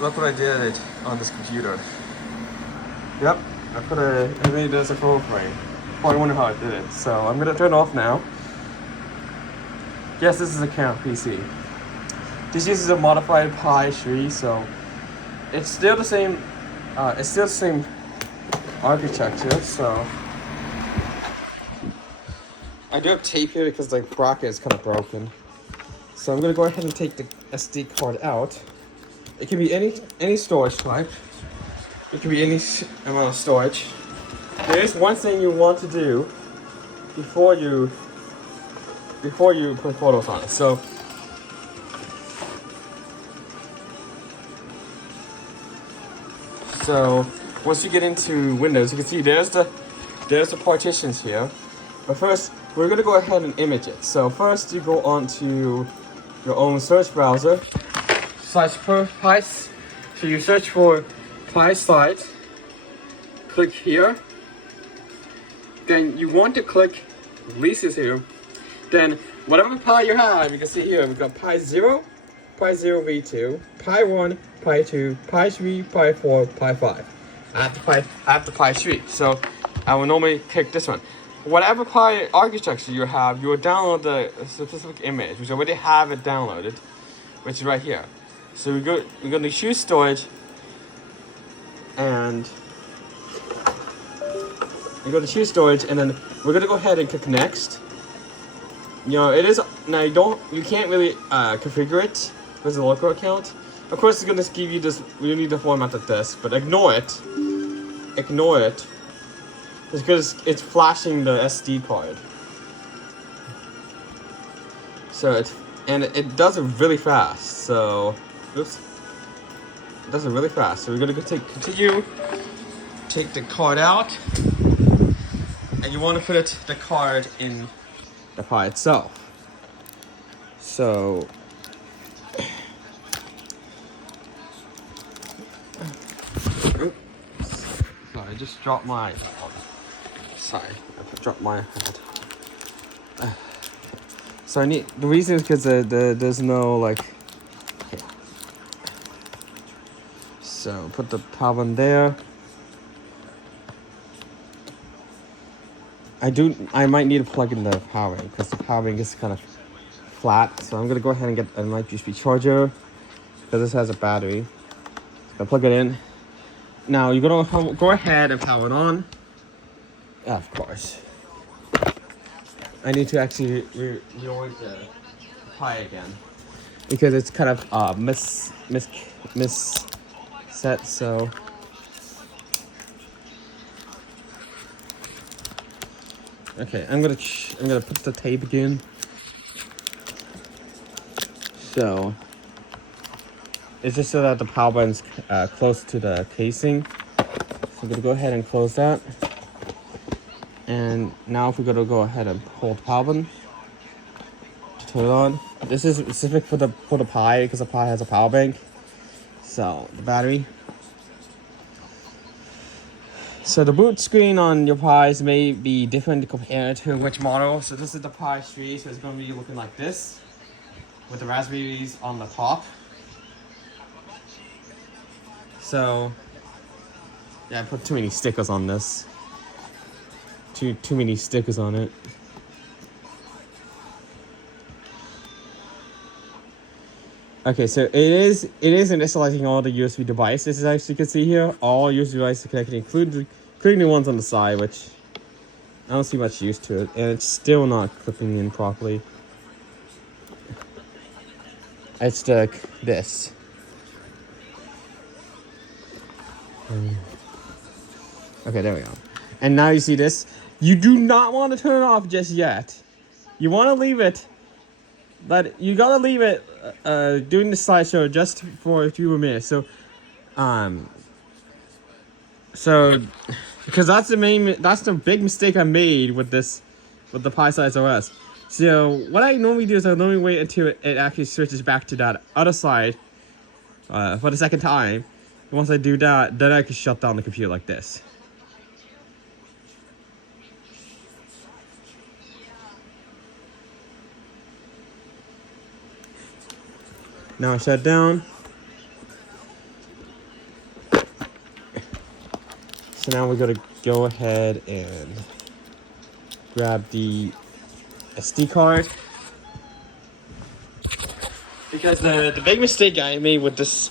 Look what I did on this computer. Yep, I made it as a full frame. Probably wonder how I did it. So I'm gonna turn it off now. Yes, this is a camp PC. This uses a modified Pi 3, so it's still the same. It's still the same architecture. So I do have tape here because the bracket is kind of broken. So I'm gonna go ahead and take the SD card out. It can be any storage type. It can be any amount of storage. There is one thing you want to do before you put photos on it. So once you get into Windows, you can see there's the partitions here. But first, we're gonna go ahead and image it. So first, you go onto your own search browser. Search for PISLIDES. So you search for PISLIDES. Click here. Then you want to click releases here. Then whatever Pi you have, you can see here we've got Pi 0, Pi 0 V2, Pi 1, Pi 2, Pi 3, Pi 4, Pi 5. I have the Pi 3, so I will normally pick this one. Whatever Pi architecture you have, you will download the specific image, which I already have it downloaded, which is right here. So we're going to choose storage, and we're going to choose storage, and then we're going to go ahead and click next. You know, it is now you can't really configure it with the local account. Of course, it's going to give you this. We need to format the disk, but ignore it. Ignore it. It's because it's flashing the SD card. So it does it really fast. So, oops, it does it really fast. So we're gonna go continue. Take the card out, and you want to put the card in the Pi itself. So. Oops. Sorry, I just dropped my. Sorry, I dropped my head. So the reason is because there's no like. Here. So put the power button there. I might need to plug in the power bank because the power bank is kind of flat. So I'm gonna go ahead and get a light USB charger because this has a battery. So I plug it in. Now you're gonna go ahead and power it on. Of course. I need to actually reorder the Pi again because it's kind of miss set. So okay, I'm gonna put the tape again. So it's just so that the power button's close to the casing. So I'm gonna go ahead and close that. And now if we're gonna go ahead and hold the power button to turn it on. This is specific for the Pi because the Pi has a power bank. So the battery. So the boot screen on your Pis may be different compared to which model. So this is the Pi 3, so it's gonna be looking like this with the raspberries on the top. So yeah, I put too many stickers on this. Too many stickers on it. Okay, so it is initializing all the USB devices, as you can see here. All USB devices are connected, including the ones on the side, which I don't see much use to it, and it's still not clipping in properly. It's like this. Okay, there we go. And now you see this. You do not want to turn it off just yet. You want to leave it, but you gotta leave it doing the slideshow just for a few more minutes. So because that's the big mistake I made with the PISLIDES OS. So what I normally do is I normally wait until it actually switches back to that other side for the second time. And once I do that, then I can shut down the computer like this. Now I shut down. So now we're gonna go ahead and grab the SD card. Because the big mistake I made with this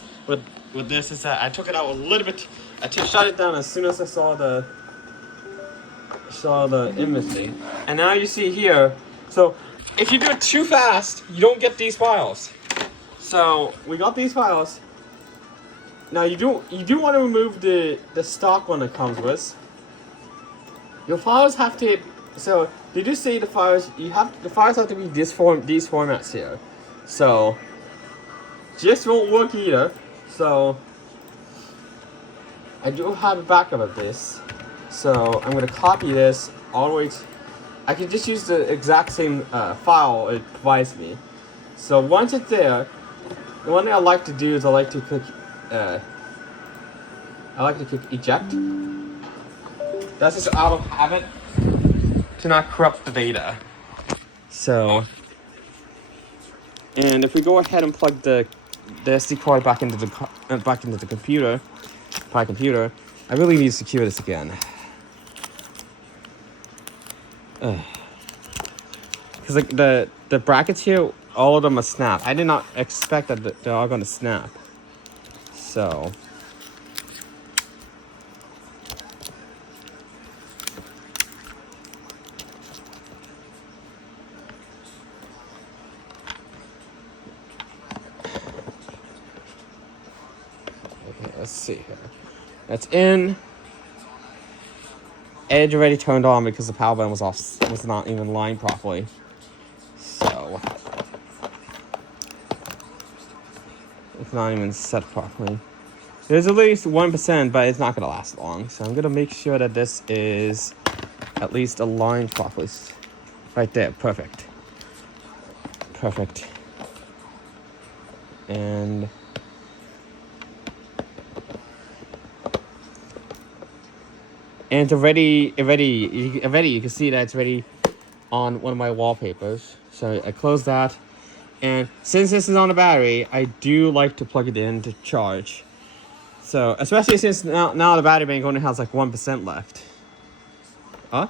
is that I took it out a little bit. I shut it down as soon as I saw the image, and now you see here. So if you do it too fast, you don't get these files. So we got these files. Now you do want to remove the stock one that comes with. Your files have to. So they do say the files have to be these formats here. So this won't work either. So I do have a backup of this. So I'm gonna copy this all the way to, I can just use the exact same file it provides me. So once it's there, the one thing I like to do is I like to click eject. That's just out of habit to not corrupt the data. So, and if we go ahead and plug the SD card back into the computer, I really need to secure this again. Because like the brackets here, all of them are snap. I did not expect that they're all going to snap. So okay, let's see here. That's in. Edge already turned on because the power button was not even lined properly. So it's not even set properly. There's at least 1%, but it's not gonna last long. So I'm gonna make sure that this is at least aligned properly. Right there, perfect. Perfect. And it's already, you can see that it's already on one of my wallpapers. So I close that. And since this is on a battery, I do like to plug it in to charge. So, especially since now the battery bank only has like 1% left. Huh?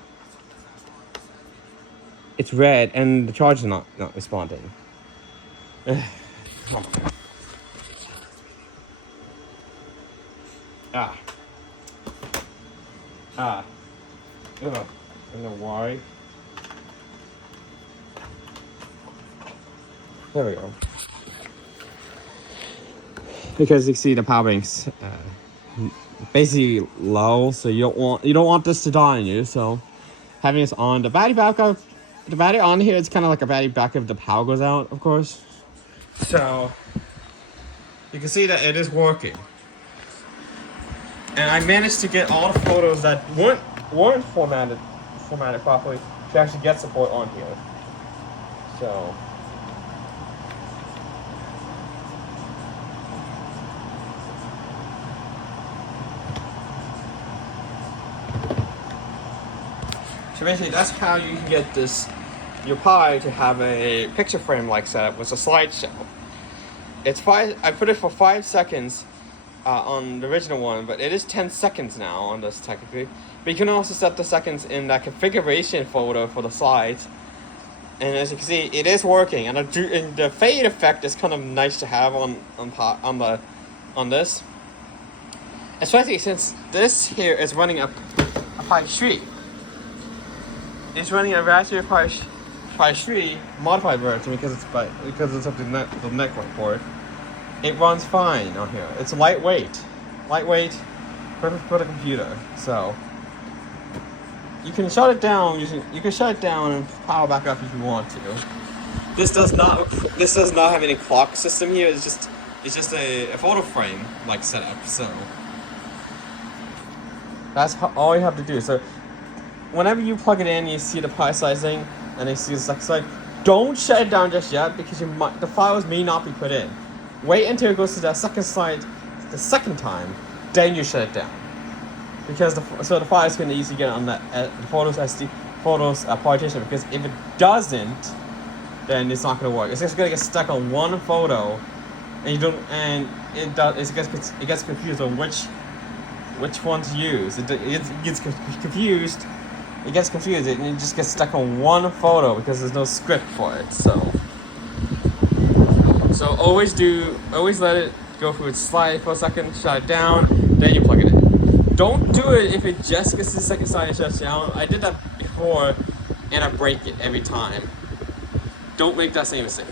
It's red and the charge is not responding. I don't know why. There we go. Because you see the power bank's basically low, so you don't want this to die on you. So having this on, the battery on here is kind of like a battery backup if the power goes out, of course. So you can see that it is working. And I managed to get all the photos that weren't formatted properly to actually get support on here. So basically that's how you can get your Pi to have a picture frame like setup with a slideshow. I put it for 5 seconds on the original one, but it is 10 seconds now on this technically. But you can also set the seconds in that configuration folder for the slides. And as you can see, it is working, and the fade effect is kind of nice to have on this, especially since this here is running a Pi 3. It's running a Raspberry Pi 3 modified version because it's up to the network port. It runs fine on here. It's lightweight, perfect for the computer. So you can shut it down. You can shut it down and power back up if you want to. This does not have any clock system here. It's just a photo frame like setup. So that's all you have to do. So whenever you plug it in, you see the PISLIDES thing, and you see the second slide. Don't shut it down just yet because the files may not be put in. Wait until it goes to that second slide the second time, then you shut it down. Because the files can easily get on that the photos partition. Because if it doesn't, then it's not gonna work. It's just gonna get stuck on one photo, and it gets confused on which which one to use. It gets confused. It gets confused and it just gets stuck on one photo because there's no script for it. So always let it go through its slide for a second, shut it down, then you plug it in. Don't do it if it just gets to the second slide and shuts down. I did that before and I break it every time. Don't make that same mistake.